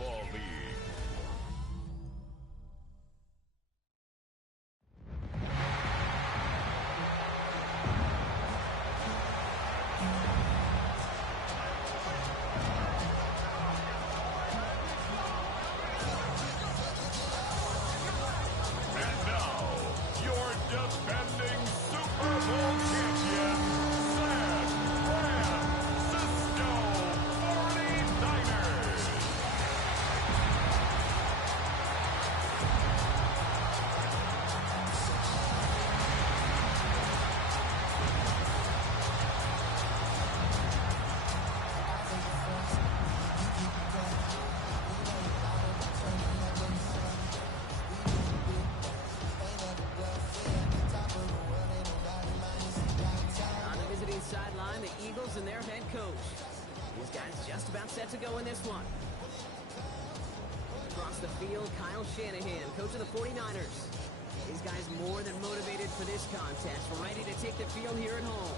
Football League. Sideline, the Eagles and their head coach. These guys just about set to go in this one. Across the field, Kyle Shanahan, coach of the 49ers. These guys more than motivated for this contest, ready to take the field here at home.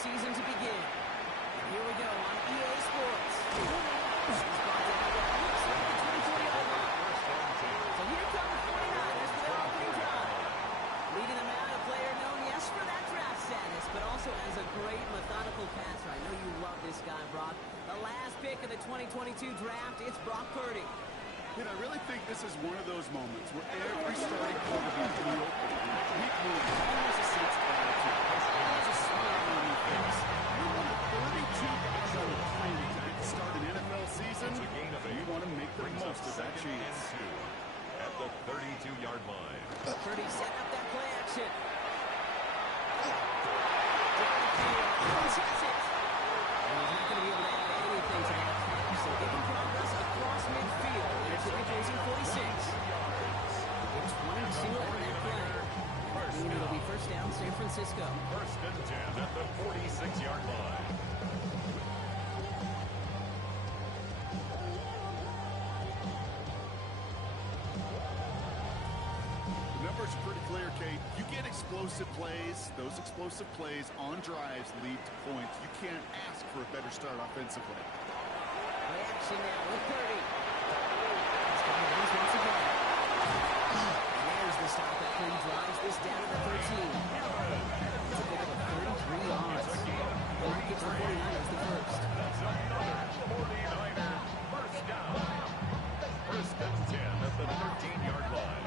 Season to begin. Here we go on EA Sports. So here come the 49ers for their opening drive. Leading them out, a player known, yes, for that draft status, but also as a great methodical passer. I know you love this guy, Brock. The last pick of the 2022 draft, it's Brock Purdy. And I really think this is one of those moments where every starting quarterback in the opening week will always a sense of attitude. There's a smile on your face. You're one of 32 guys on the planet to start an NFL season, and you want to make the most of that chance. At the 32-yard line. Purdy setting up that play action. He's not going to be able to add anything to that catch, so making progress across midfield. There's the opposing 46. It's 22 on that play. And it'll be first down, San Francisco. First and 10 at the 46-yard line. The numbers are pretty clear, Kate. You get explosive plays. Those explosive plays on drives lead to points. You can't ask for a better start offensively. Play action now with Purdy. Once again. And there's the stop that Purdy drives this down to the 13. It's a bit of a 33 yards. Purdy gets the 49ers the first. That's another 49er first down. First and 10 at the 13-yard line.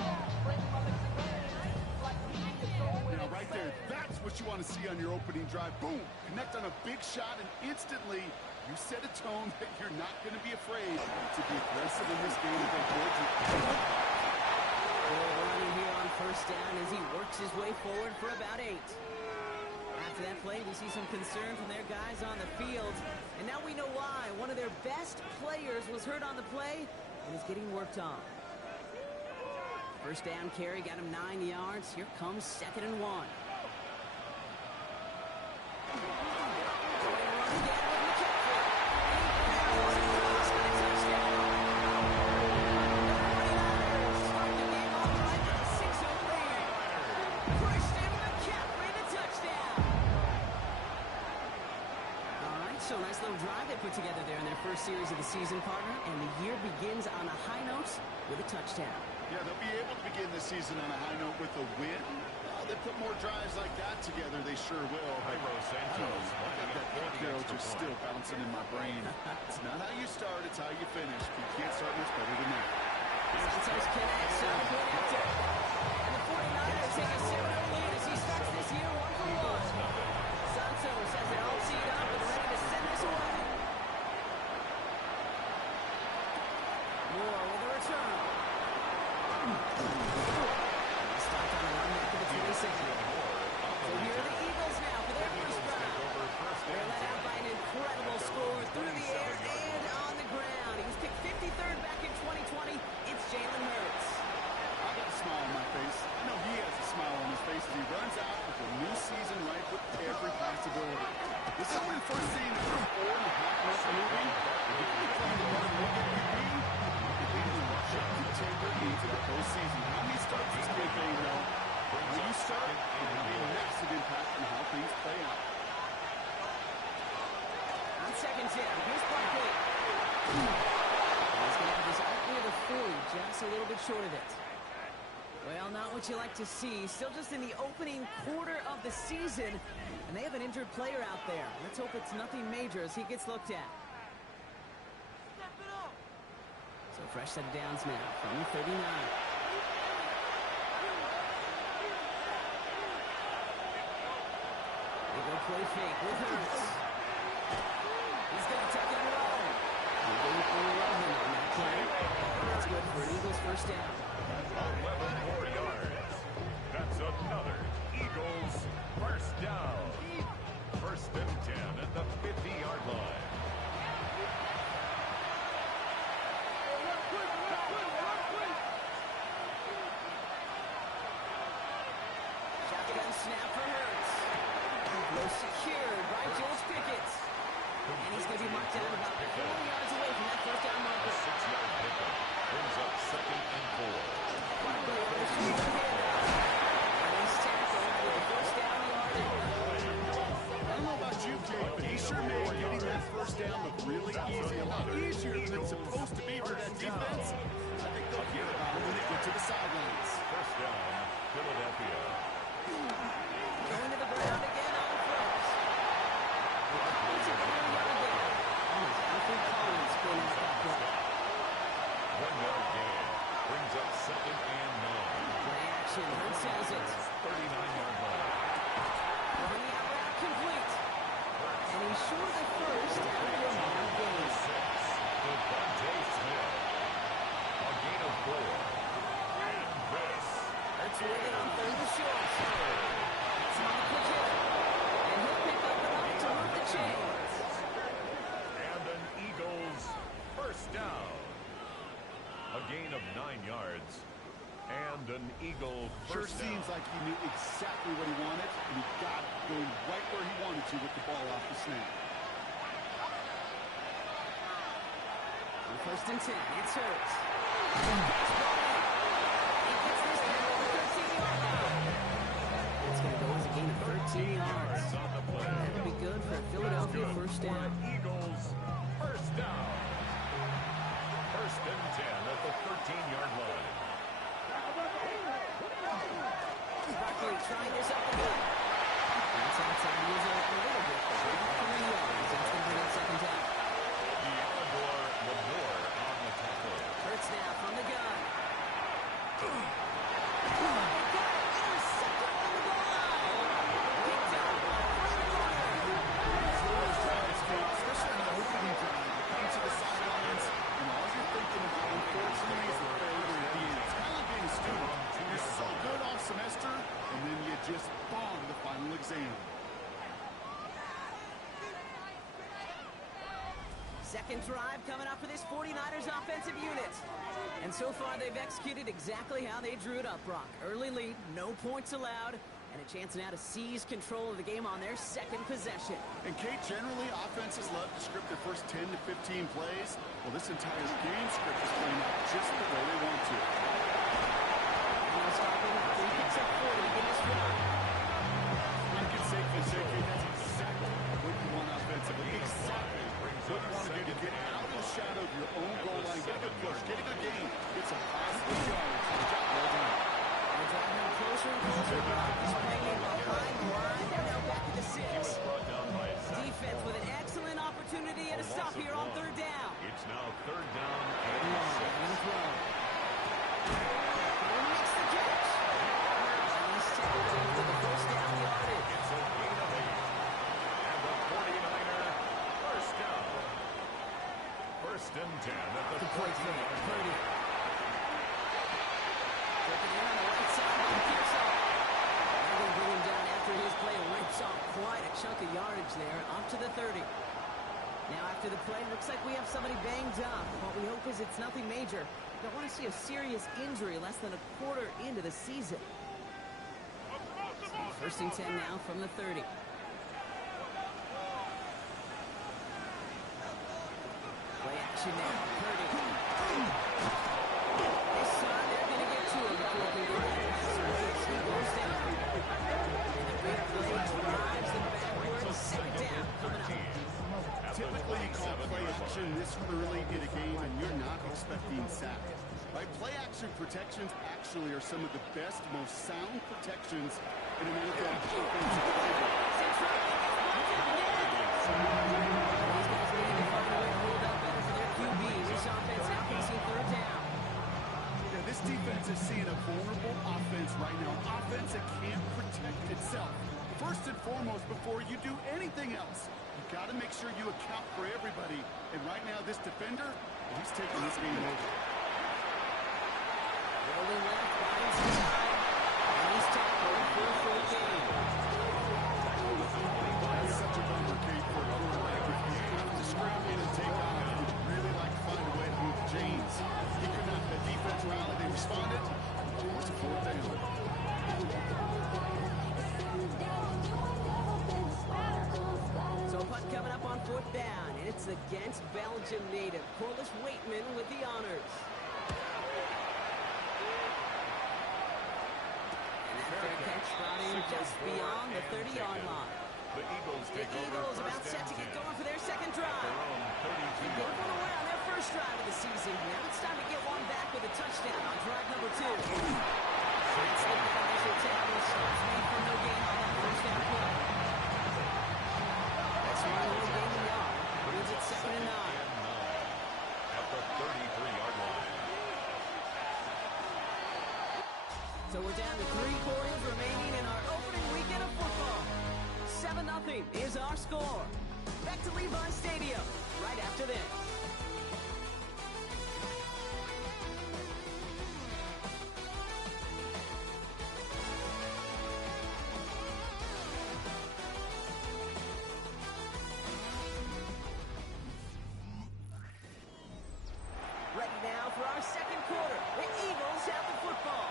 Now, right there, that's what you want to see on your opening drive. Boom! Connect on a big shot, and instantly you set a tone that you're not going to be afraid to be aggressive in this game if they hold you. Running here on first down as he works his way forward for about 8. After that play, we see some concern from their guys on the field. And now we know why. One of their best players was hurt on the play and is getting worked on. First down carry got him 9 yards. Here comes 2nd and 1. So nice little drive they put together there in their first series of the season, partner, and the year begins on a high note with a touchdown. Yeah, they'll be able to begin the season on a high note with a win. They put more drives like that together, they sure will. That arrow just still bouncing in my brain. It's not how you start, it's how you finish. You can't start much better than that. Santos connects on the point after. And the 49ers take a 7-0 lead as he starts this year 1-for-1. Santos has it all teed up and ready to send this away. Moore with a return. Stopped on the run back to the 22nd. So here are the Eagles now for their first drive. They're led out by an incredible score through the air and on the ground. He was picked 53rd back in 2020. It's Jalen Hurts. I got a smile on my face. I know he has a smile on his face. short of it. Well, not what you like to see. Still just in the opening quarter of the season, and they have an injured player out there. Let's hope it's nothing major as he gets looked at. So fresh set of downs now from the 39. They go play fake with Hurts. He's going to tuck it around. He's going for 11 on that play. That's good for an Eagles first down. 11 more yards. That's another Eagles first down. First and 10 at the 50-yard line. Shotgun snap for Hurts. Well secured by George Pickett. And he's going to be marked down about 40 yards away from that first down marker. 6-yard pickup brings up second and 4. Barkley on the shoulder here. And he's tackled with the first down yardage. I don't know about you, Jake, but he sure made getting that first down look really easy. A lot easier than it's supposed to be for that defense. I think they'll hear about it when they get to the sidelines. First down, Philadelphia. Going to the ground again on first. It's a clear yard there. Alfred Collins cleaning up that play. 1-yard gain brings up second and 9. Play action. Hurts has it. 39-yard line. Running out route complete. And he's short of the first after a long gain. 6. Devontae Smith. A gain of 4. And this. Hurts with it on third and short. It's on the quick hit. And he'll pick up enough to move the chains. And an Eagles first down. A gain of 9 yards. And an Eagle Sure first down. seems like he knew exactly what he wanted, and he got it going right where he wanted to with the ball off the snap. On first and 10, it's Hurts. He gets this down to the 13-yard line. It's going to go as a gain of 13 yards. On the play. That'll be good for a Philadelphia first For down. Eagles first down. First and 10 at the 13-yard line. Barkley trying this up again. That's outside. He was a little bit there. 3 yards. That's going to bring up second down. Theodore Lamore on the tackle. Hurts now from the gun. Intercepted on the goal line. Picked up by Fred Warner. Especially on the opening drive. You come to the sidelines, and all you're thinking about, unfortunately, is the failure at the end. It's kind of like being a student. You're so good all semester, and then you just bomb the final exam. Second drive coming up for this 49ers offensive unit. And so far, they've executed exactly how they drew it up, Brock. Early lead, no points allowed, and a chance now to seize control of the game on their second possession. And Kate, generally, offenses love to script their first 10 to 15 plays. Well, this entire game script is playing out just the way they want to. And they'll start with he picks up 4 to begin this drive. I can safely say, Kate, that's exactly what you want offensively. Exactly what you want to do to get out of the shadow of your own goal line, get a good push, get a good gain, get some positive yards. Good job, well done. They're driving him closer and closer. Brock is playing behind the line. They're now back at the 6. Brought down by Defense with an excellent opportunity at a stop here on third down. It's now third down and Long 6. and throw. He makes the catch. And he's tackled in for the first down yardage. It's a gain of 8. And the 49er first down. First and 10 at the Complete throw. 14-yard line. Purdy. Taking in on the right side by Pearson. They're going to bring him down after his play. Rips off quite a chunk of yardage there. Up to the 30. Now after the play, looks like we have somebody banged up. What we hope is it's nothing major. Don't want to see a serious injury less than a quarter into the season. First and 10 now from the 30. Play action now. Purdy. This time they're going to get to him before they go down. He goes down. And the big play drives them backwards. Second down coming up. Typically, you call play action this early in a game, and you're not expecting sack. Right? Play-action protections actually are some of the best, most sound protections in an NFL offensive playbook. These guys need to find a way to hold up better for their QB. This offense now facing third down. Yeah, this defense is seeing a vulnerable offense right now. An offense that can't protect itself. First and foremost, before you do anything else, you got to make sure you account for everybody. And right now, this defender, he's taking this game over. Rolling left, finds the side, and he's tackled for a full gain. That's such a bummer, Kate, for a quarterback. If you have to scramble and take off, you'd really like to find a way to move the chains. He could not. The defense rallied. They responded. It's a fourth down. So a punt coming up on fourth down, and it's against Belgium native Corliss Waitman with the honors. And that fair catch brought in just beyond the 30-yard line. The Eagles The take over Eagles about set to get going for their second drive. Their own They 32 gave one away on their first drive of the season. Now it's time to get one back with a touchdown on drive number 2. That's the initial tackle. Starts made for no gain on that first down play. That's one more gain in yard. Brings it 2nd and 9. at the 33-yard line. So we're down to 3 quarters remaining in our opening weekend of football. 7-0 is our score. Back to Levi Stadium right after this. Ready now for our second quarter. The Eagles have the football.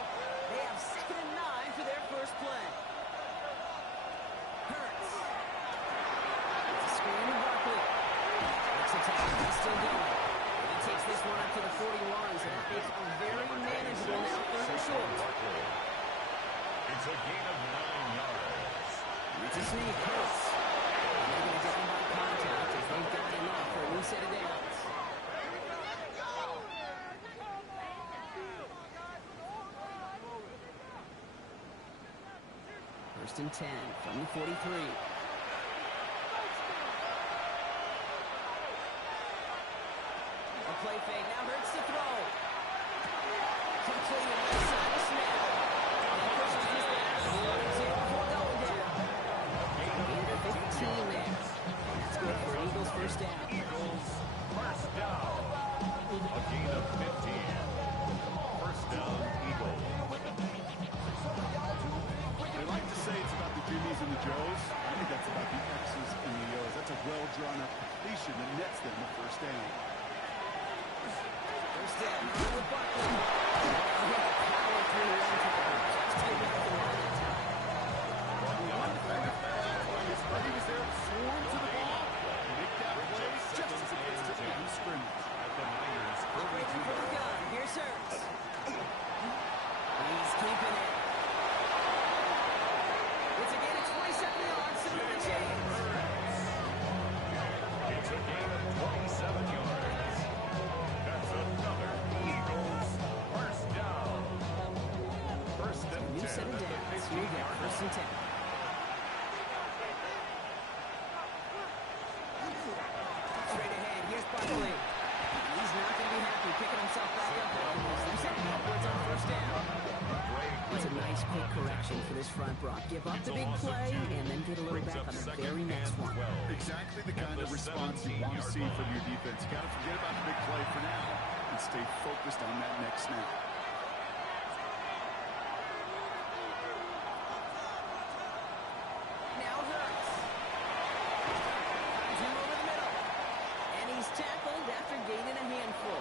They have 2nd and 9 for their first play. Hurts. It's a screen to Barkley. Looks attack. He's still going. He takes this one up to the 41, so that makes a very manageable now 3rd and short. It's a gain of 9 yards. It's a sneak. Hurts. They're going to get him by contact if they've got enough for a new set of downs. First and 10 from the 43. A play fake. Now Hurts to throw. Completed left side to Smith. And pushes this back. Before going down. Gain of 15 there. That's good for Eagles first down. Eagles first down. A gain of 15. First down, Eagles. They like to say it's about the Jimmies and the Joes. I think that's about the X's and the O's. That's a well-drawn-up completion that nets them the first down. First down. With Barkley. Power through one tackle. Just to get back to the line that time. He was there, swarmed to the ball, make that play just as it gets to the line of scrimmage. At the Niners' Waiting for the gun. Here's Hurts. He's keeping it. It's a gain of 27 yards to move the chains. It's a gain of 27 yards. That's another Eagles first down. First and 10 New set of at the downs. 15 You get yard first and 10. Straight ahead. Here's Barkley. He's not going to be happy picking himself back up there. They're setting upwards on first down. It's a nice quick correction for this front, Brock. Give up the big play and then get a little back on the very next one. Exactly the kind of response you want to see from your defense. You got to forget about the big play for now and stay focused on that next snap. Now Hurts. Finds him over the middle. And he's tackled after gaining a handful.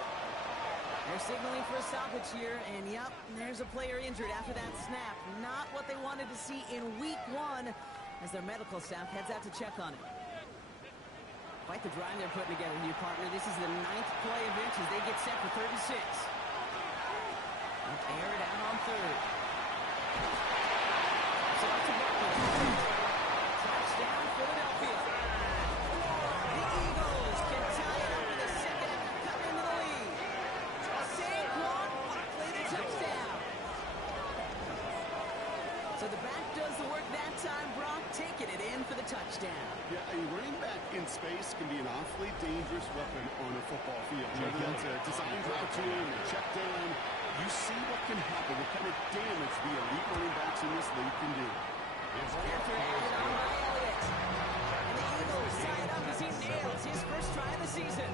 They're signaling for a stoppage here, and yep, there's a player injured after that snap. Not what they wanted to see in week 1 as their medical staff heads out to check on him. Quite the drive they're putting together here, partner. This is the 9th play of inches. They get set for 36. Air it out on 3rd. So out to Barkley. Touchdown, Philadelphia. The Eagles can tie it up with a second after coming into the lead. Saquon sticking it in for the touchdown. Yeah, a running back in space can be an awfully dangerous weapon on a football field. Whether it's a design route to him, a check down, you see what can happen, what kind of damage the elite running backs in this league can do. After added on by Elliott. And the Eagles tie it up as he nails his first try of the season.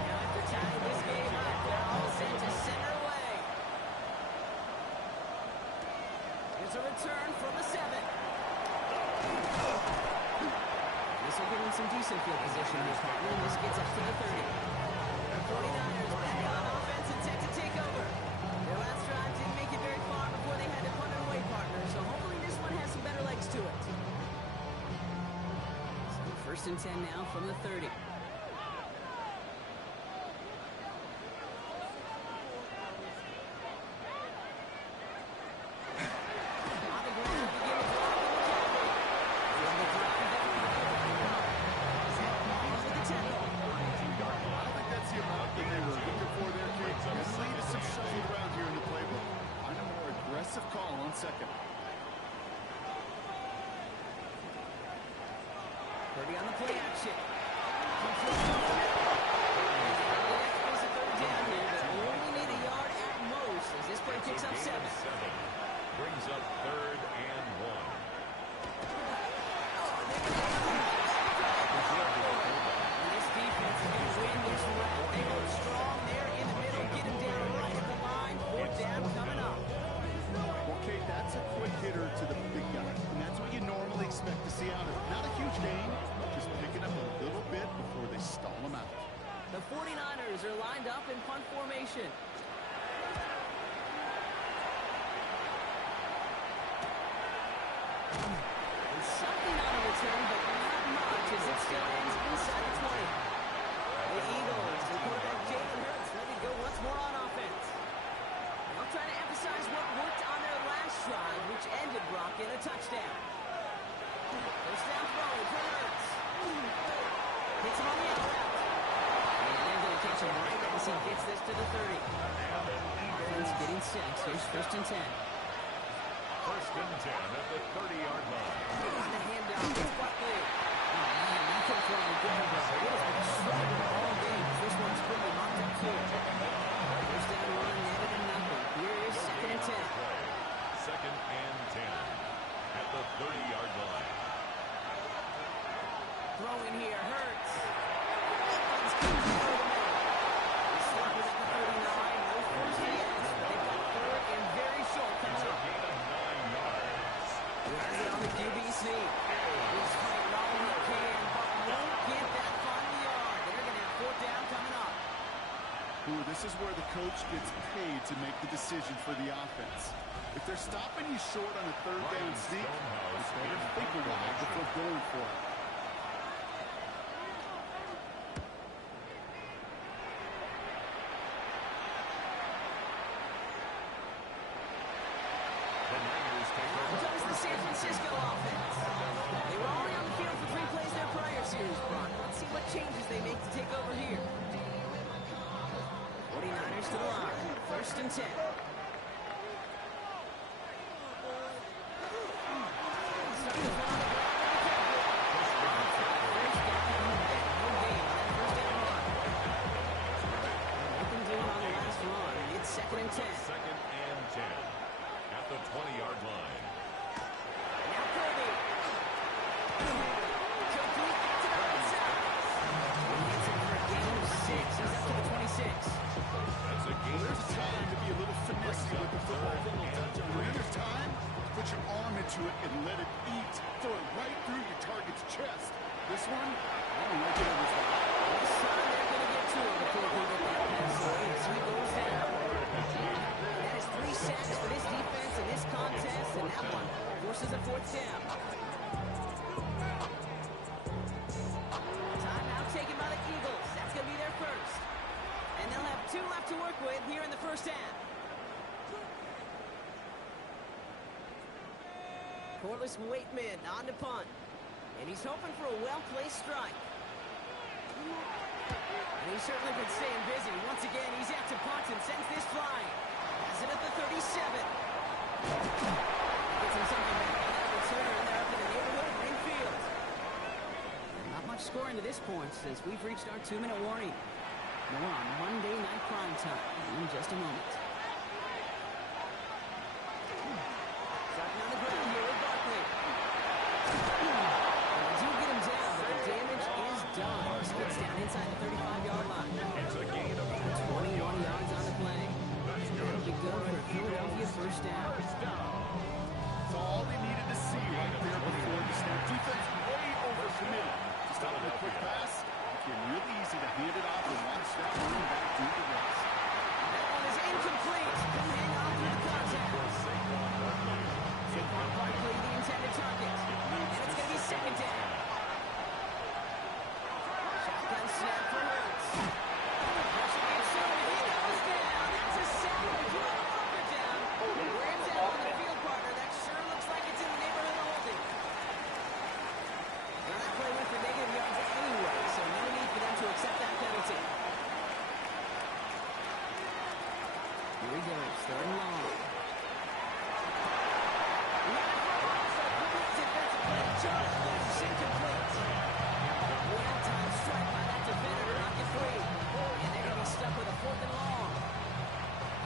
Now after tying this game up, they're all set to center away. Here's a return from the 7. This will give him some decent field position here, partner. This gets up to the 30. The 49ers back on offense and set to take over. Their last drive didn't make it very far before they had to punt it away, partner. So hopefully this one has some better legs to it. So first and 10 now from the 30. Call on second. Purdy on the play action. It's a third down here, but only need a yard at most as this play picks up 7. Brings up 3rd and 1. This defense is going to win this round. They go strong there in the middle, get him down right at the line. 4th down coming up. Okay, that's a quick hitter to the big guy, and that's what you normally expect to see out of him. Not a huge gain, just picking up a little bit before they stall him out. The 49ers are lined up in punt formation. And something on the return, but not much as it still ends inside the 20. The Eagles and quarterback Jalen Hurts ready to go once more on offense. They'll try to emphasize what worked on their last drive, which ended Brock in a touchdown. First down throw for Hurts. Hits him on the out route. And they're going to catch him right as he gets this to the 30. Offense getting set. Here's first and 10. First and 10 at the 30-yard line. On the handoff, it's Buckley. Oh, man, you can throw the good one. It has been struggling all game. This one's pretty locked up, too. First down run, netted and nothing. Here is second and 10. Second and 10 at the 30-yard line. Throw in here, Hurts. Evans comes over the middle. He's stopping at the 39. No first and 10. They've got 3rd and very short coming up. Gain of 9 yards. Has it on the QB sneak. He's fighting all he can, but won't get that final yard. They're going to have 4th down coming up. Ooh, this is where the coach gets paid to make the decision for the offense. If they're stopping you short on a 3rd down sneak, you better think a while before going for it. Comes the San Francisco offense. They were already on the field for 3 plays their prior series, Brock. Let's see what changes they make to take over here. 49ers to the line. First and 10. Nothing doing on the last run. It's second and 10. Second and 10 at the 20-yard line. Now Purdy. Complete to the right side. He gets it for a gain of 6. He's up to the 26. That's a gain of There's 6. time to be a little finesse with the football. When there's time, put your arm into it and let it eat. Throw it right through your target's chest. This one, I don't like it over top. This time they're going to get to him before they get that pass away as he goes down. That is 3 sacks for this defense in this contest, and that one forces a 4th down. Timeout taken by the Eagles. That's going to be their first. And they'll have 2 left to work with here in the first half. Corliss Waitman on to punt. And he's hoping for a well-placed strike. And he's certainly been staying busy. Once again, he's out to punt and sends this flying. Has it at the 37. Gets him something back on that return. They're up in the neighborhood of midfield. Not much scoring to this point as we've reached our 2-minute warning. More on Monday Night Prime Time in just a moment. Starting on the ground here with Barkley. They do get him down, but the damage is done. Skids down inside the 35-yard line. It's a gain of 21 yards on the play. That'll be good for a Philadelphia first down. So all they needed to see right there before the snap. Defense way overcommitted. Just out of a quick pass, it became really easy to hand it off and watch that running back do the rest. That one is incomplete. Couldn't hang on through the contact. Saquon Barkley, the intended target. And it's going to be second down. Shotgun snap for Hurts. Pressure gets shown. He goes down. That's a sack. They draw the marker down. Rams out on the field partner. That sure looks like it's in the neighborhood of holding. Well, that play went for negative yards anyway, so no need for them to accept that penalty. Here he goes, third and long. Defensive play, Charles Lewis incomplete. Well-timed strike by that defender to knock it free. And they're going to be stuck with a fourth and long.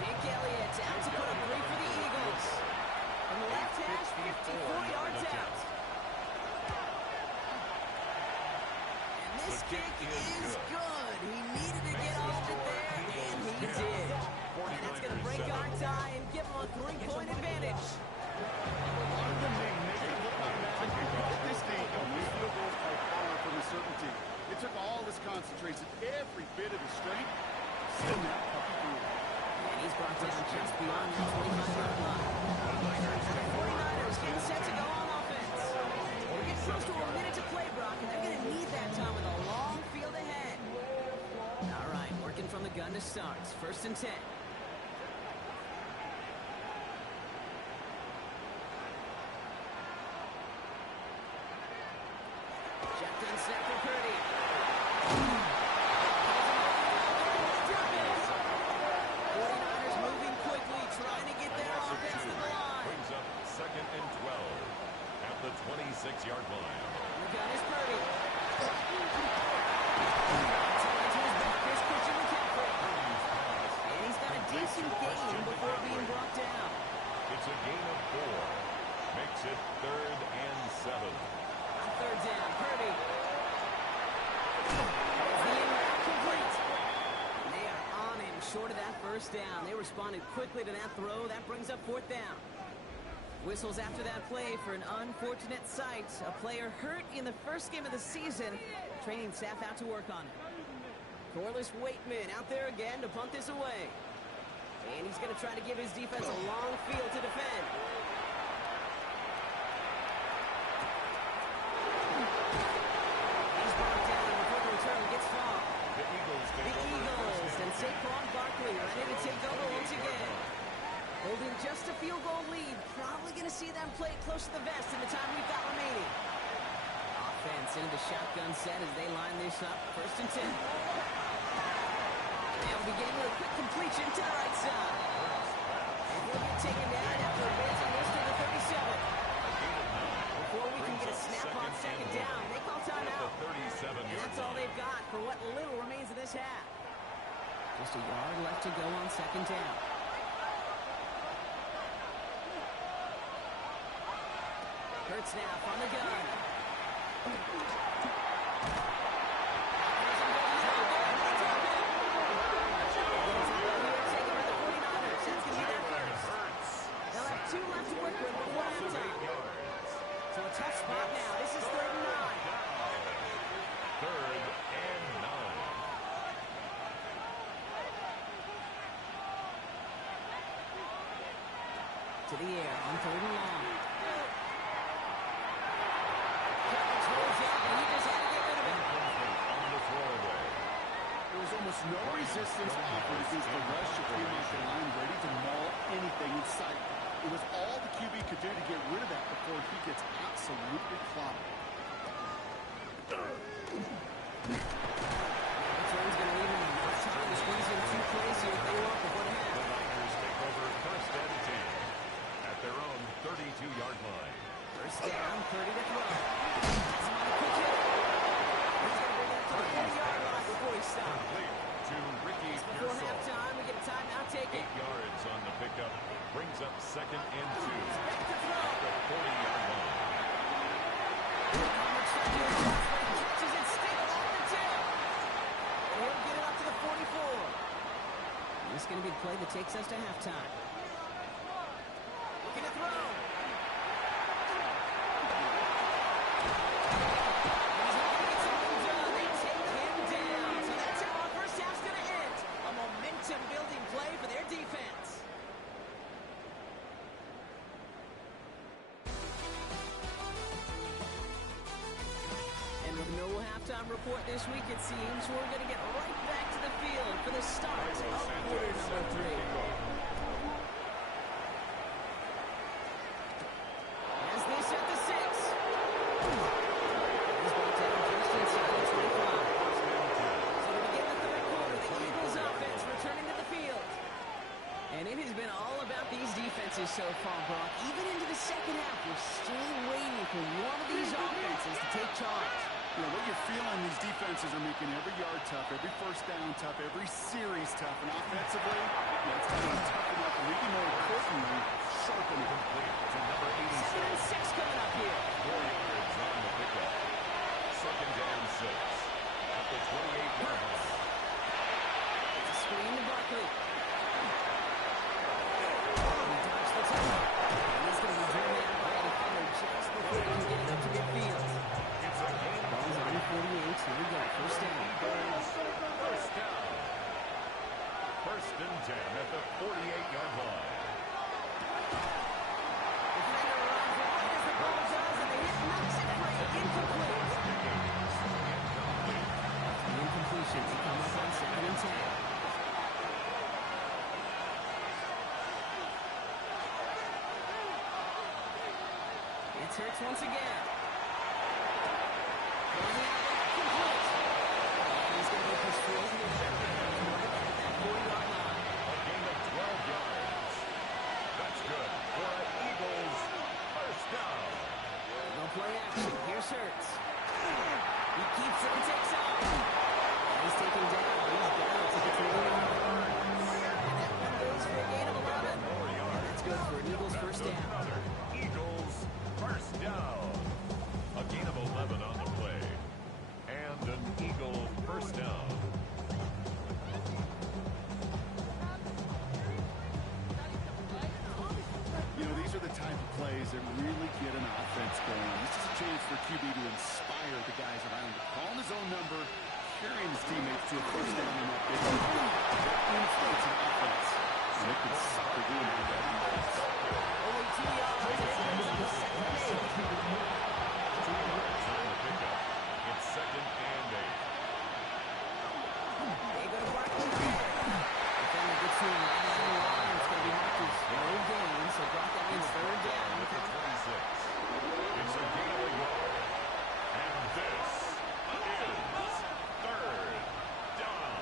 Nick Elliott out to put a 3 for the Eagles. From the left hash, 54 yards out. And this kick is good. He needed to get off it there, and he did. And that's going to break our tie and give him a 3-point advantage. A lot of them made negative look on that. But this game, these field goals are far from a certainty. It took all his concentration, every bit of his strength, to send that puppy through. And he's brought down just beyond that 25-yard line. And the 49ers getting set to go on offense. We're getting close to a minute to play, Brock, and they're going to need that time with a long field ahead. All right, working from the gun to start. First and 10. Shotgun snap for Purdy. 49ers moving quickly, trying to get their offense to the line. Brings up second and 12 at the 26-yard line. The gun is Purdy. Taken to his back, here's Christian McCaffrey. And he's got a decent gain before being brought down. It's a gain of 4. Makes it third and 7. On third down, Purdy. The in-route complete. And they are on him short of that first down. They responded quickly to that throw. That brings up fourth down. Whistles after that play for an unfortunate sight. A player hurt in the first game of the season. Training staff out to work on it. Corliss Waitman out there again to punt this away. And he's going to try to give his defense a long field to defend. He's brought down before the return gets fouled. The Eagles And Saquon Barkley ready to take over once again. Holding just a field goal lead. Probably going to see them play it close to the vest in the time we've got remaining. Offense into the shotgun set as they line this up. First and 10. They'll begin with a quick completion to the right side. And he'll get taken down after advancing this to the 37. Before we can get a snap on second down, they call timeout. And that's all they've got for what little remains of this half. Just a yard left to go on second down. Hurts snap on the gun. They'll have 2 left to work with before halftime. So a tough spot now. This is third and 9. Third and 9. To the air on third and long. There was almost no resistance offered against the rush that came off the line, ready to maul anything in sight. It was all the QB could do to get rid of that before he gets absolutely clobbered. Return's going to leave him enough time to squeeze in 2 plays here if they want before the half. The Niners take over First down, 30 to throw. That's him on a quick hit. He's going to bring it up to the 40-yard line before he stops. To Ricky Before Pearsall. halftime, we get a timeout taken. 8 yards on the pickup. Brings up second and 2. Back to throw. The 40-yard line. Catches it still at the 10. And he'll get it up to the 44. This is going to be the play that takes us to halftime. Looking to throw. He's not going to get something done. They take him down. So that's how our first half's going to end. A momentum-building play for their defense. And with no halftime report this week, it seems we're going to get right back to the field for the start of quarter number 3. As they set the 6. He's brought down just inside the 25. So to begin the third quarter, the Eagles offense returning to the field. And it has been all about these defenses so far, Brock. Even into the second half, we're still waiting for one of these offenses to take charge. You know, what you're feeling, these defenses are making every yard tough, every first down tough, every series tough. And offensively, yeah, it's going to be tough enough, and maybe more importantly, sharpen it. To number 86. 2nd and 6 coming up here. 4 yards on the pickup. Second and 6. At the 28-yard line. It's a screen to Barkley. He dodged the tackle. And he's going to be driven out by a defender just before he can get it up to midfield. It's a game. Ball's on 48. Here we go. First down. First down. First and 10 at the 48-yard line. Defender runs right as the ball does, and the hit knocks it free. Incomplete. The incompletion to come up on 2nd and 10. It's Hurts once again. Throwing the outlet, complete. And he's going to be pursued with that right at that 40-yard line. A gain of 12 yards. That's good for an Eagles first down. No play action. Here's Hurts. He keeps it and takes off. And he's taken down. He's down to the 20-yard line. And that one goes for a gain of 11. 4 yards. That's good for an Eagles first down. Another Eagles first down. A gain of 11 on the play. And an Eagle first down. You know, these are the type of plays that really get an offense going. This is a chance for QB to inspire the guys around him. Calling his own number, carrying his teammates to a first down in that big game. That inflates an offense, and it can suck the game out of that defense. Only 2 yards. And it brings up a second and 8. 2 yards on the pickup. It's second and 8. They go to Barkley here. Defender gets to him right on the line. It's going to be marked as no gain. So Brock, that means third down. At the 26. It's a gain of a yard. And this is third down.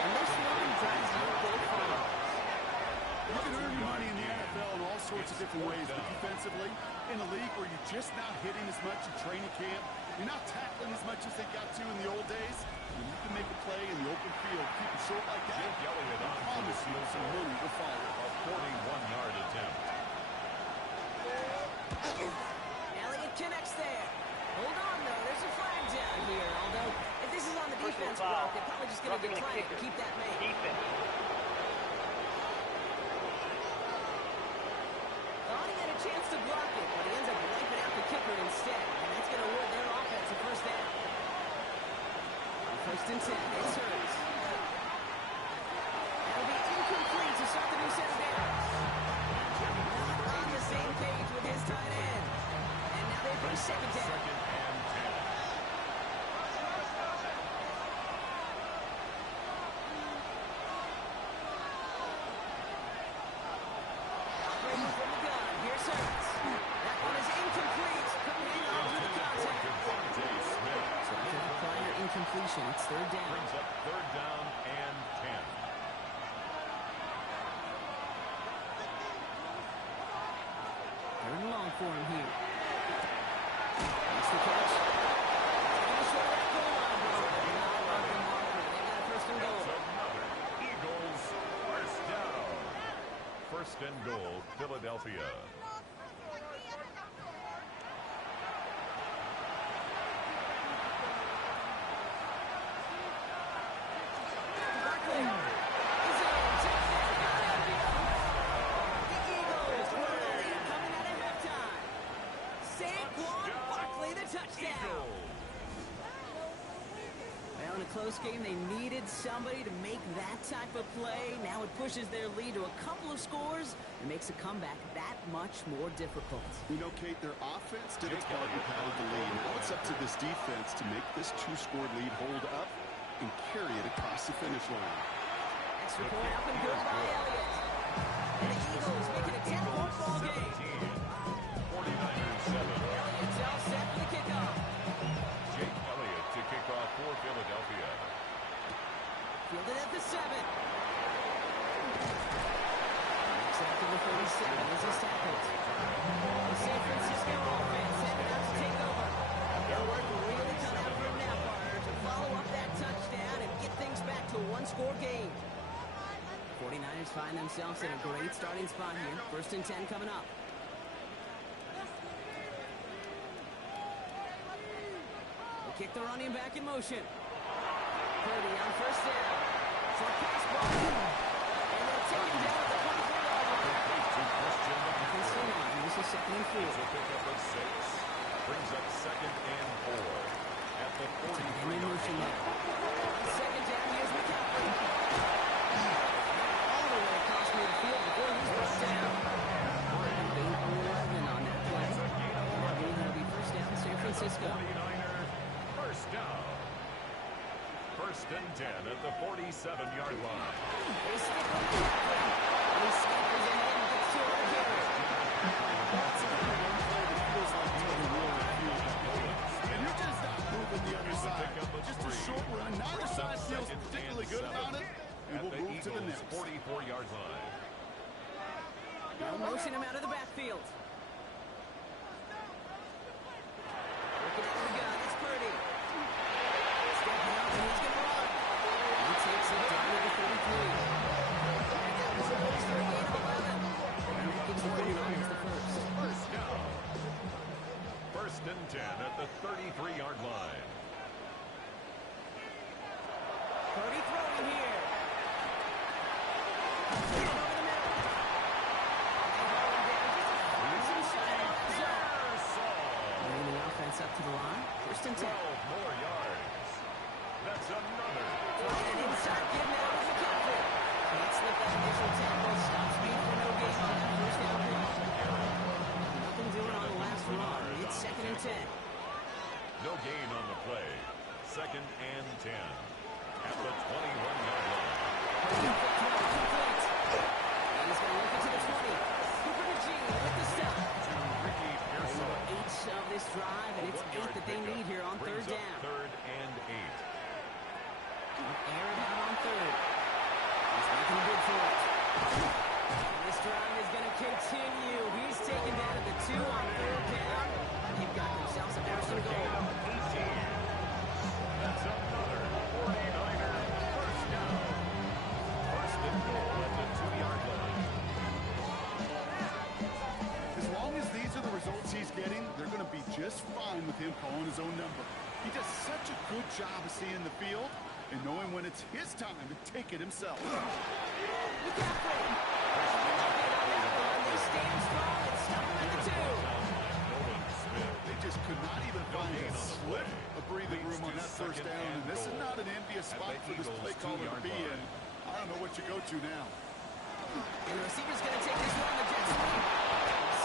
And this one drives no go far. You can earn your money in the NFL in all sorts of different ways, but defensively, in a league where you're just not hitting as much in training camp, you're not tackling as much as they got to in the old days, when you can make a play in the open field, keep it short like that, Jake Elliott on for the promise you some money will follow. A 41-yard attempt. Elliott connects there. Hold on, though. There's a flag down here. Although, if this is on the defense block, they're probably just going to decline it and keep that man. Thought he had a chance to block it, but he ends up wiping out the kicker instead. And that's going to award their offense a first down. On 1st and 10, it's Hurts. That'll be incomplete to start the new set of downs. Not on the same page with his tight end. And now they bring second down. Second and 10. Operating from the gun. Here's Hurts. That one is incomplete. Couldn't hang on to the contact. Devontae Smith. So after the prior incompletion, it's third down. Brings up third down and 10. First and goal, Philadelphia. Close game. They needed somebody to make that type of play. Now it pushes their lead to a couple of scores and makes a comeback that much more difficult. You know, Kate, their offense did its part and padded the lead. Now it's up to this defense to make this two-score lead hold up and carry it across the finish line. Extra point up and good by Elliott. And the Eagles make it a 10-point ball game. 49ers 7. Elliott's all set for the kickoff. Jake Elliott to kick off for Philadelphia. Fielded at the 7. Next after the 37 as he's tackled. The San Francisco offense headed out to take over. Their work will really come out for him now, partner, to follow up that touchdown and get things back to a one-score game. 49ers find themselves in a great starting spot here. First and 10 coming up. They kick the running back in motion. Purdy on first down. Short pass ball. And they'll take him down at the 24-yard line. Nothing still on. This is second and 4. It's a pickup of 6. Brings up second and 4. At the 43-yard line. Second down, here's McCaffrey. All the way across midfield before he's brought down. Gain of 11 on that play. That'll be first down, San Francisco. 49er, first down. First and 10 at the 47-yard line. They stick with McCaffrey. He scampers ahead and gets to our carry. That's another one play that feels like taking a real field goal. And you're just not moving the other side. Just a short run. Neither side feels particularly good about it. And we'll move to the next. 44-yard line. They'll motion him out of the backfield. Looking at the gun, it's Purdy. Stepping up and he's going to run. He takes it down to the 33. That was a first for a gain of 11. And he gives the 49ers the first. First down. First and 10 at the 33-yard line. Purdy throwing here. Over the middle. And going down just a freezing shot in the zone. Bringing the offense up to the line. First and 10. 12 more yards. That's another. And inside give now to McCaffrey. Can't slip that initial tackle. Stop speed for no gain on that first down play. Nothing doing on the last run. It's second and 10. No gain on the play. Second and 10 at the 21-yard line. Complete. And he's going to look it to the 20. Cooper to G with the stop. Ricky Pearson. 8 of this drive, and it's 8 that they need here on third Brings up down. third and 8. Air it out on third. He's making good for it. And this drive is going to continue. He's taken down at the 2 on third down. They've got themselves a first and goal. 18. That's another 49er first down. First and goal at the 2-yard line. As long as these are the results he's getting, they're going to be just fine with him calling his own number. He does such a good job of seeing the field and knowing when it's his time to take it himself. McCaffrey. They stand strong and stop him at the 2. Nolan Smith. They just could not even find a slip of breathing room on that first down, and this is not an envious spot for this play caller to be in. I don't know what you go to now. And the receiver's going to take this one on the jet sweep.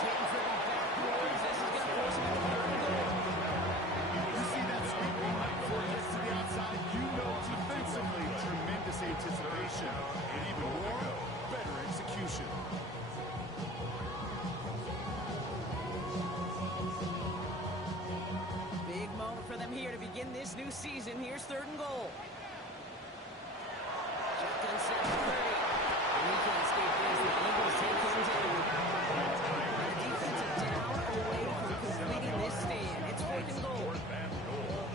Sitting for the backwards. This is going to force him into third and goal. You see that sweep being right before it gets to the outside, you know defensively tremendous anticipation, and even more, better execution. Big moment for them here to begin this new season. Here's third and goal. Shotgun set for Purdy. And he can't escape this. The Eagles take him down. The defensive down away from completing this stand. It's fourth and goal. Fourth and goal.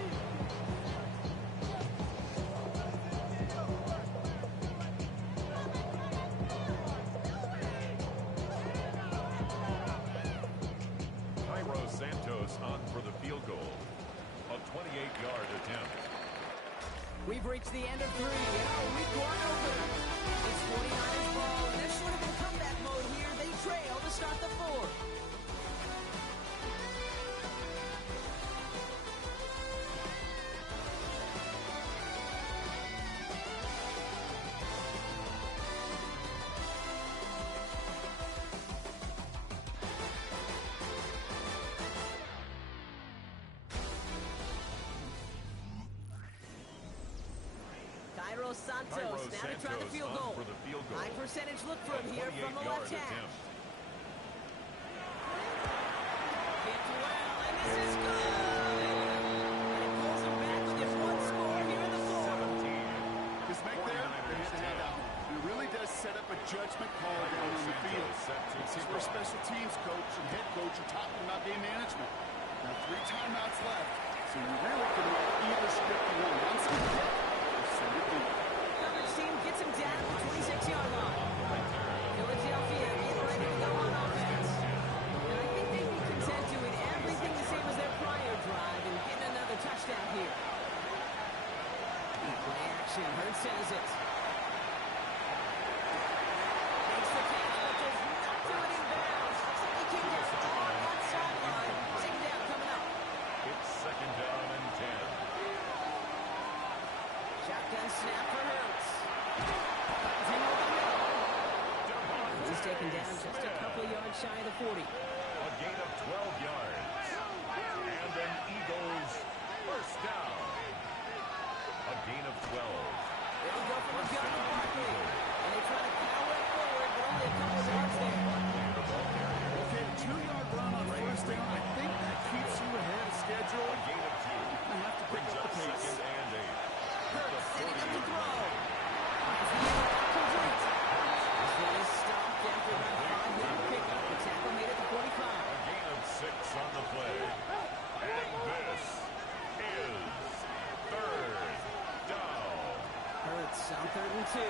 We've reached the end of 3 in our week 1 opener. It's 49ers ball, and they're sort of in comeback mode here. They trail to start the 4th. Santos now to try the field goal. High percentage look for him here from the left hash. Kicked well, and this is good. And it pulls him back with just 1 score here in the 4th. Just make there, they had to have that one. It really does set up a judgment call down on the field. This is where special teams coach and head coach are talking about game management. Now 3 timeouts left, so you really can either script the one on something or send it deep. Coverage team gets him down at the 26-yard line. Philadelphia getting ready to go on offense. And I think they'd be content doing everything the same as their prior drive and getting another touchdown here. Play action, Hurts says it. Makes the catch, but does not do it in bounds. Looks like he came down on that sideline. Second down coming up. It's 2nd down and 10. Shotgun snap for Hurts. He's taken down just a couple yards shy of the 40. A gain of 12 yards. And an Eagles first down. A gain of 12. There we go from the gun with Barkley. And they try to power it forward, but only a couple yards there. Okay, a 2-yard run on first down. I think that keeps you ahead of schedule. A gain of 2. You have to pick Brings up up the pace. 2nd and 8. Hurts setting up to throw. Complete. This one is stopped after about 5-yard pickup. The tackle made it to 45. A gain of 6 on the play. And this is 3rd down. Hurts on 3rd and 2.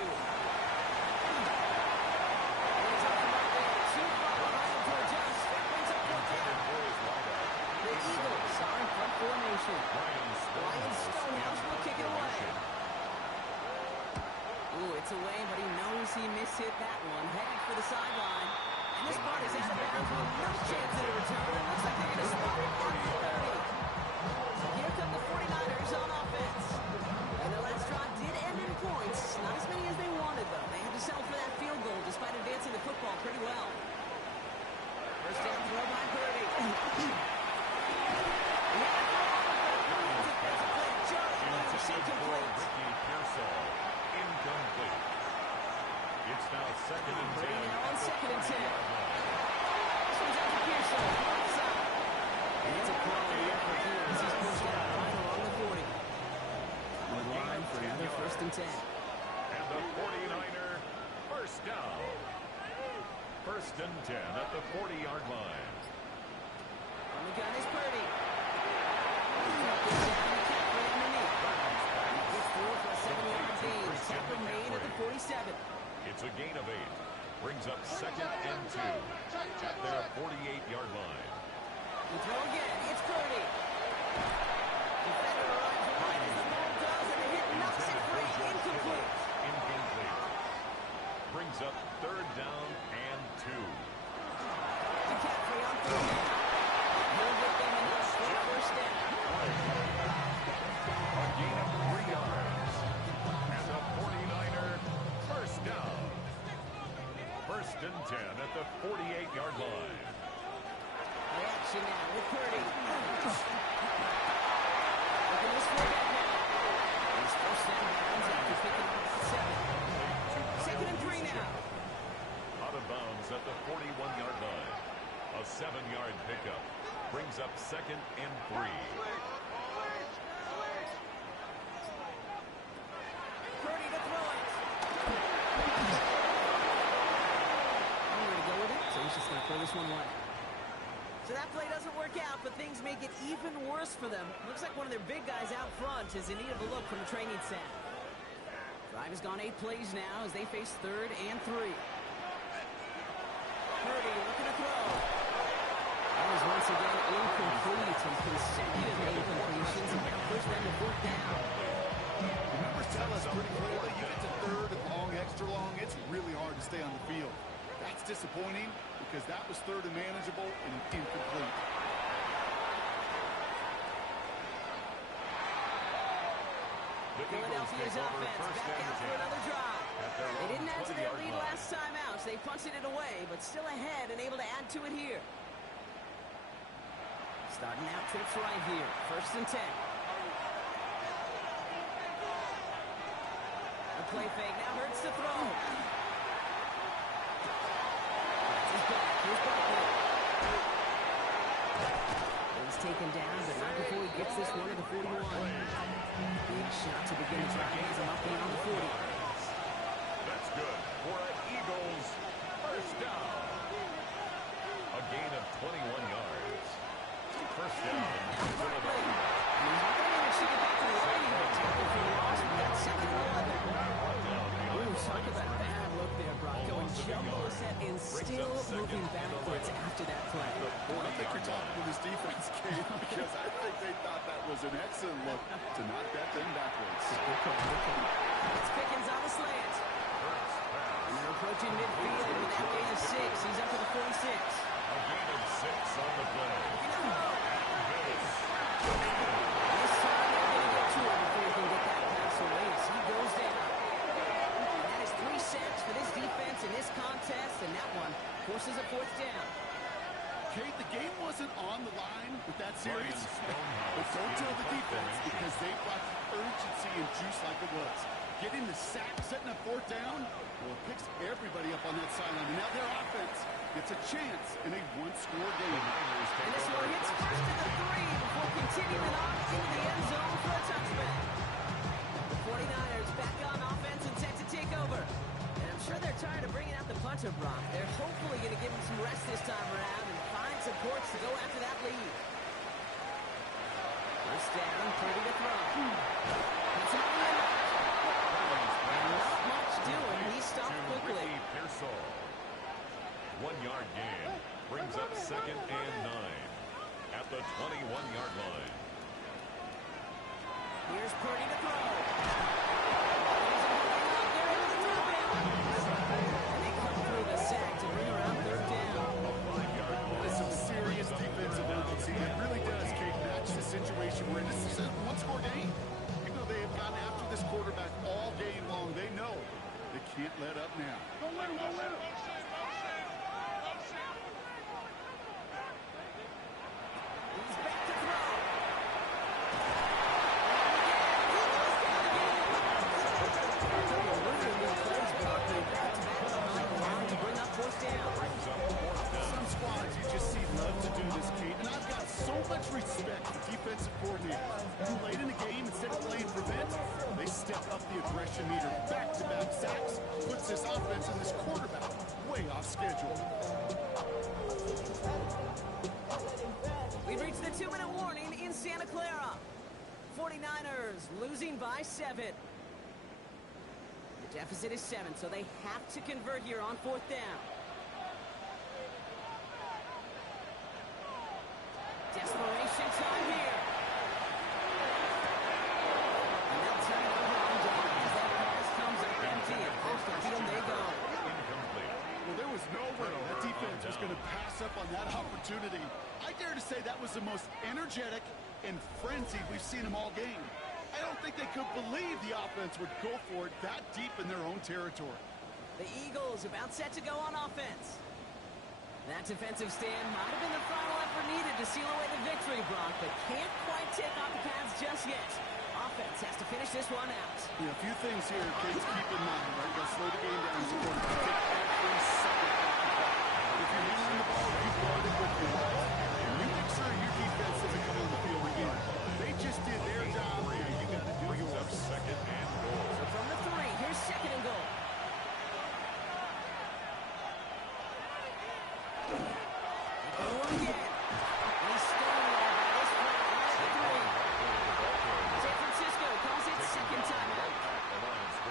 He's off from up there. Too far behind him to adjust. That brings up 4th down. The Eagles are in front formation. Ryan Stonehouse will kick it away. Ooh, it's away, but he knows he mishit that one. Headed for the sideline. And this ball is out of bounds with no chance at a return. It looks like they're going to spot it on the 30. So here come the 49ers on offense. And their last drive did end in points. Not as many as they wanted, though. They had to settle for that field goal despite advancing the football pretty well. First down throw by Purdy. Incomplete. It's now 2nd and 10. Now on 2nd and 10. This one's out to Pearson. Left side. And it's a quality effort here as he's pushed out right along the 40. On the line for another 1st and 10. And the 49er first down. 1st and 10 at the 40-yard line. On the gun is Purdy. He dropped this down to Caffrey underneath. He gets through for a 7-yard gain. Tackle made at the 47. It's a gain of 8. Brings up 2nd and 2 at their 48-yard line. The throw again. It's Purdy. Defender arrives right as the ball does, and the hit knocks it free. Incomplete. Incomplete. Brings up 3rd down and 2. McCaffrey on 3rd down. He'll get them enough for a 1st down. A gain of 3 yards. And the 49er first down. 1st and 10 at the 48-yard line. Play action now with Purdy. Look at this fullback now. He's first down bounds after picking up about 7. 2nd and 3 now. Out of bounds at the 41-yard line. A 7-yard pickup. Brings up 2nd and 3. Purdy to throw it. Nowhere to go with it, so he's just going to throw this one away. So that play doesn't work out, but things make it even worse for them. Looks like one of their big guys out front is in need of a look from the training staff. Drive has gone 8 plays now as they face 3rd and 3. Purdy looking to throw. That was once again incomplete and consecutive incompletions, and now push them to 4th down. The numbers tell us pretty clearly, you get to third and long, extra long, it's really hard to stay on the field. That's disappointing because that was third and manageable and incomplete. Philadelphia's offense back out for another drive. They didn't add to their lead last time out, so they punted it away, but still ahead and able to add to it here. Starting out trips right here. 1st and 10. The play fake now hurts the throw. He's back. Here's Barkley. He's taken down, but not before he gets this one to the 41. Big shot to begin the drive. He's him up beyond the 40. That's good for an Eagles first down. A gain of 21 yards. First down, Philadelphia. He's not going to even shoot it back to the line. He's going to tackle for the loss. We got 2nd and 11. Ooh, talk about a bad look there, Brock. Going jumbo set and still moving backwards after that play. Well, I think you're talking to this defense, Kate, because I think they thought that was an excellent look to knock that thing backwards. It's Pickens on the slant. And they're approaching midfield with that gain of 6. He's up to the 46. A gain of 6 on the play. This time they're going to get to it before he can get that pass away as he goes down. And that is 3 sacks for this defense in this contest, and that one forces a 4th down. Kate, the game wasn't on the line with that series, but don't tell the defense because they brought the urgency and juice like it was. Getting the sack, setting up 4th down, well, it picks everybody up on that sideline. And now their offense gets a chance in a one-score game. And this one hits first to the 3 before continuing on into the end zone for a touchback. The 49ers back on offense and set to take over. And I'm sure they're tired of bringing out the punter, Brock. They're hopefully going to give him some rest this time around and find some courts to go after that lead. First down, 30 to throw. That's an not much doing. He stopped quickly. 1-yard gain brings up 2nd and 9 at the 21-yard line. Here's Purdy to throw. And they come through the sack to bring around 3rd down. That is some serious defensive urgency. It really does, Kate, match the situation where this is a one-score game. Even though they have gone after this quarterback all game long, they know they can't let up now. He's back to throw. Some squads you just see love to do this, Kate, and I've got so much respect for defensive coordinators. Too late in the game, instead of playing prevent, they step up the aggression meter. Back-to-back sacks puts this offense and this quarterback way off schedule. We've reached the 2-minute warning in Santa Clara. 49ers losing by 7. The deficit is 7, so they have to convert here on 4th down. Desperation time here. And they'll turn it over on down as that pass comes up empty and off the field they go. Incomplete. Well, there was no way that defense was going to pass up on that opportunity. I dare to say that was the most energetic and frenzied we've seen them all game. I don't think they could believe the offense would go for it that deep in their own territory. The Eagles about set to go on offense. That defensive stand might have been the final effort needed to seal away the victory, Brock, but can't quite take off the pads just yet. Offense has to finish this one out. A few things here, kids, keep in mind, right? You got to slow the game down as a quarterback. Take every second off the clock. If you're handling the ball, you guard it with your life. And you make sure your defense doesn't come on the field again. They just did their job. Yeah, you got to do yours. 2nd and goal. So from the 3, here's 2nd and goal. Again. And he's stonewalled by this play right at the 3. San Francisco calls it 2nd timeout.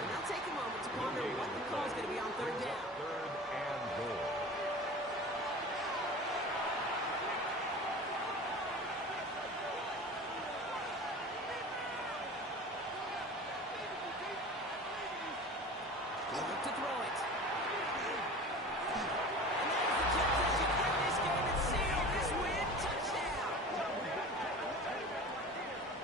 And they'll take a moment to ponder what the call is going to be on 3rd down. 3rd and goal. Look to throw it. And that is the kick that should win this game and seal this win. Touchdown.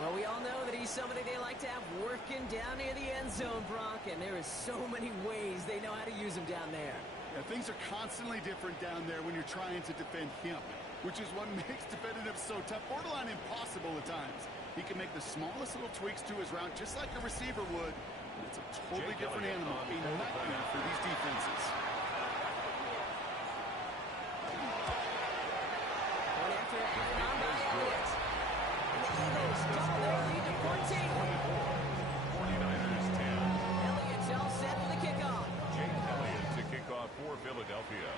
Well, we all know that he's somebody they like to have working down near the end zone, Brock, and there is so many ways they know how to use him down there. Yeah, things are constantly different down there when you're trying to defend him, which is what makes defending him so tough, borderline impossible at times. He can make the smallest little tweaks to his route just like a receiver would. It's a totally different animal, a nightmare for these defenses. Going after it, added on by Elliott. And the Eagles double their lead to 14. 49ers 10. Elliott's all set for the kickoff. Jake Elliott to kick off for Philadelphia.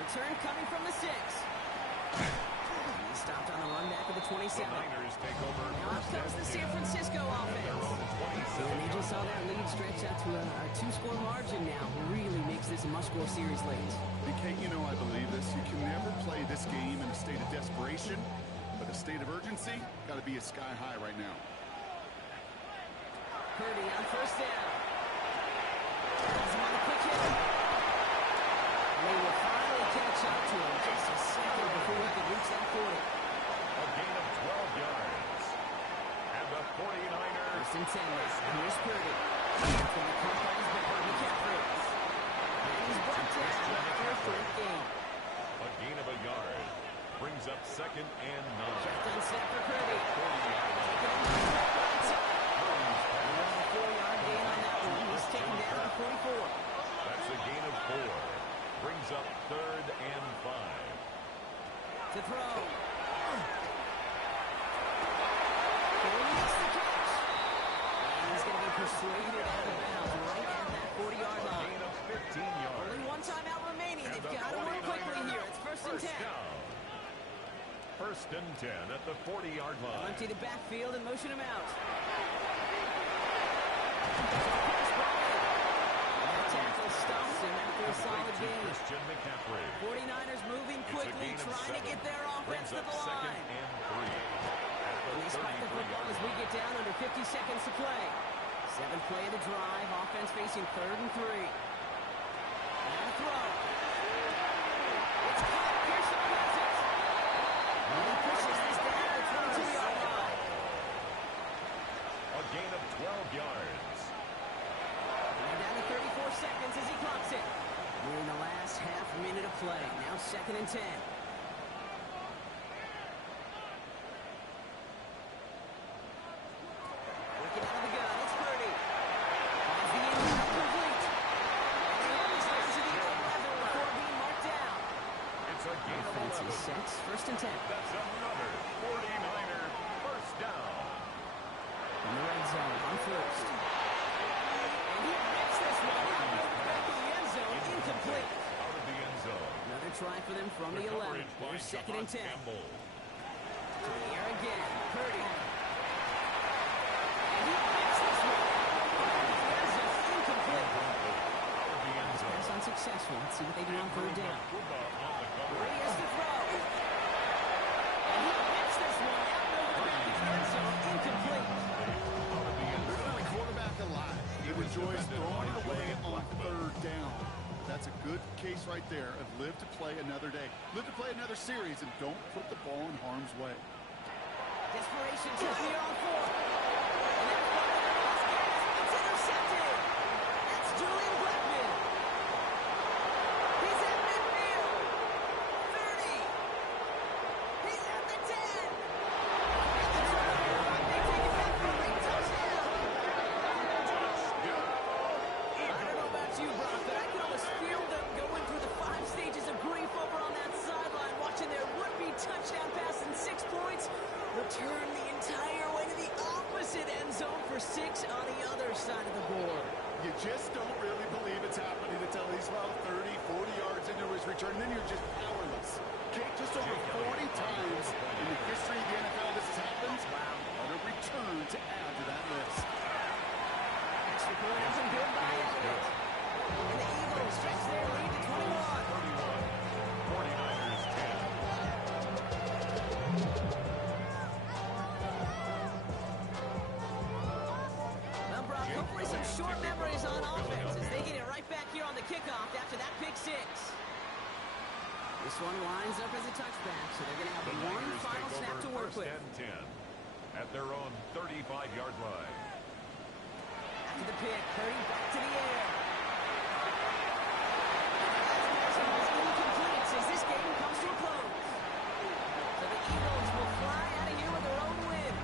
Return coming from the 6. He stopped on the run back of the 27. The Niners take over. Now up comes the San Francisco offense. And they just saw that lead stretch out to a 2-score margin now. Really makes this a must-score series late. And Kate, you know I believe this. You can never play this game in a state of desperation, but a state of urgency got to be as sky high right now. Purdy on first down. Has him on the quick hit. They will finally catch up to him just a second before he could reach that 40. A gain of 12 yards. And the 49ers. First and 10. And here's Purdy. From the club on his back, McCaffrey. And he's brought down after a third gain. A gain of a yard. Brings up 2nd and 9. Shotgun snap for Purdy. 40-yard line. Taken inside. A 4-yard gain on that one. He's taken down to 44. That's a gain of 4. Brings up 3rd and 5. To throw. He makes the catch. And he's going to be persuaded out of bounds right at that 40-yard A line. gain of 15 yards. Only one timeout remaining. And They've the got to work quickly 49ers here. It's first and 10. down. First and 10 at the 40-yard line. Empty the backfield and motion him out. That tackle stops him after a solid gain. Christian McCaffrey. 49ers moving quickly, It's a gain of trying to 7. get their offense Brings to up the 2nd line. and 3. And they spike the football as we get down under 50 seconds to play. 7th play of the drive. Offense facing 3rd and 3. And a throw. It's caught. Pearson has it. And he pushes this down to the 22-yard line. A gain of 12 yards. And down to 34 seconds as he clocks it. We're in the last half minute of play. Now 2nd and 10. Working out of the gun. It's Purdy. Finds the end zone complete. And he almost gets to the 11 before being marked down. It's a gain of Offense 11. is set. First and 10. That's another 49er first down. In the red zone on first. And he rips this one out over the back of the end zone. Incomplete. Out of the end zone. Another try for them from the 11. Coverage by Here's 2nd and 10. Campbell. To the air again. Purdy. And he rips this one out over the end zone. Incomplete. Out of the end zone. Pass unsuccessful. Let's see what they do on 3rd down. Football on the cover. Where he is to throw. And he rips this one out over the back of the end zone. Incomplete. Out of the end There's zone. not a quarterback alive. He enjoys throwing it away on 3rd down. That's a good case right there of live to play another day. Live to play another series and don't put the ball in harm's way. Desperation time here on 4th. And that fumble it's intercepted. That's Julian Blackman. He's at midfield. 30. He's at the 10. And the turnover. They take it back for a late touchdown. I don't know about you, Brock, but I can almost feel them going through the 5 stages of grief over on that sideline, watching their would-be touchdown pass in 6 points return the entire way to the opposite end zone for 6 on the other side of the board. You just don't really believe it's happening until he's well 30, 40 yards into his return. Then you're just powerless. Kate, just over 40 times in the history of the NFL this has happened. Wow. What a return to add to that list. Extra point has been good by Elliott. And the Eagles stretch their lead to 21. 49ers 10. Well, Brock, hopefully Definitely some short memories on offense as they get it right back here on the kickoff after that pick six. This one lines up as a touchback, so they're going to have one final snap to work with. First and 10 at their own 35-yard line. After the pick, Purdy back to the air. Incomplete as this game comes to a close. So the Eagles will fly out of here with their own win.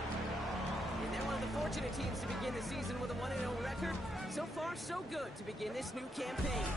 And they're one of the fortunate teams to begin the season with a 1-0 record. So far, so good to begin this new campaign.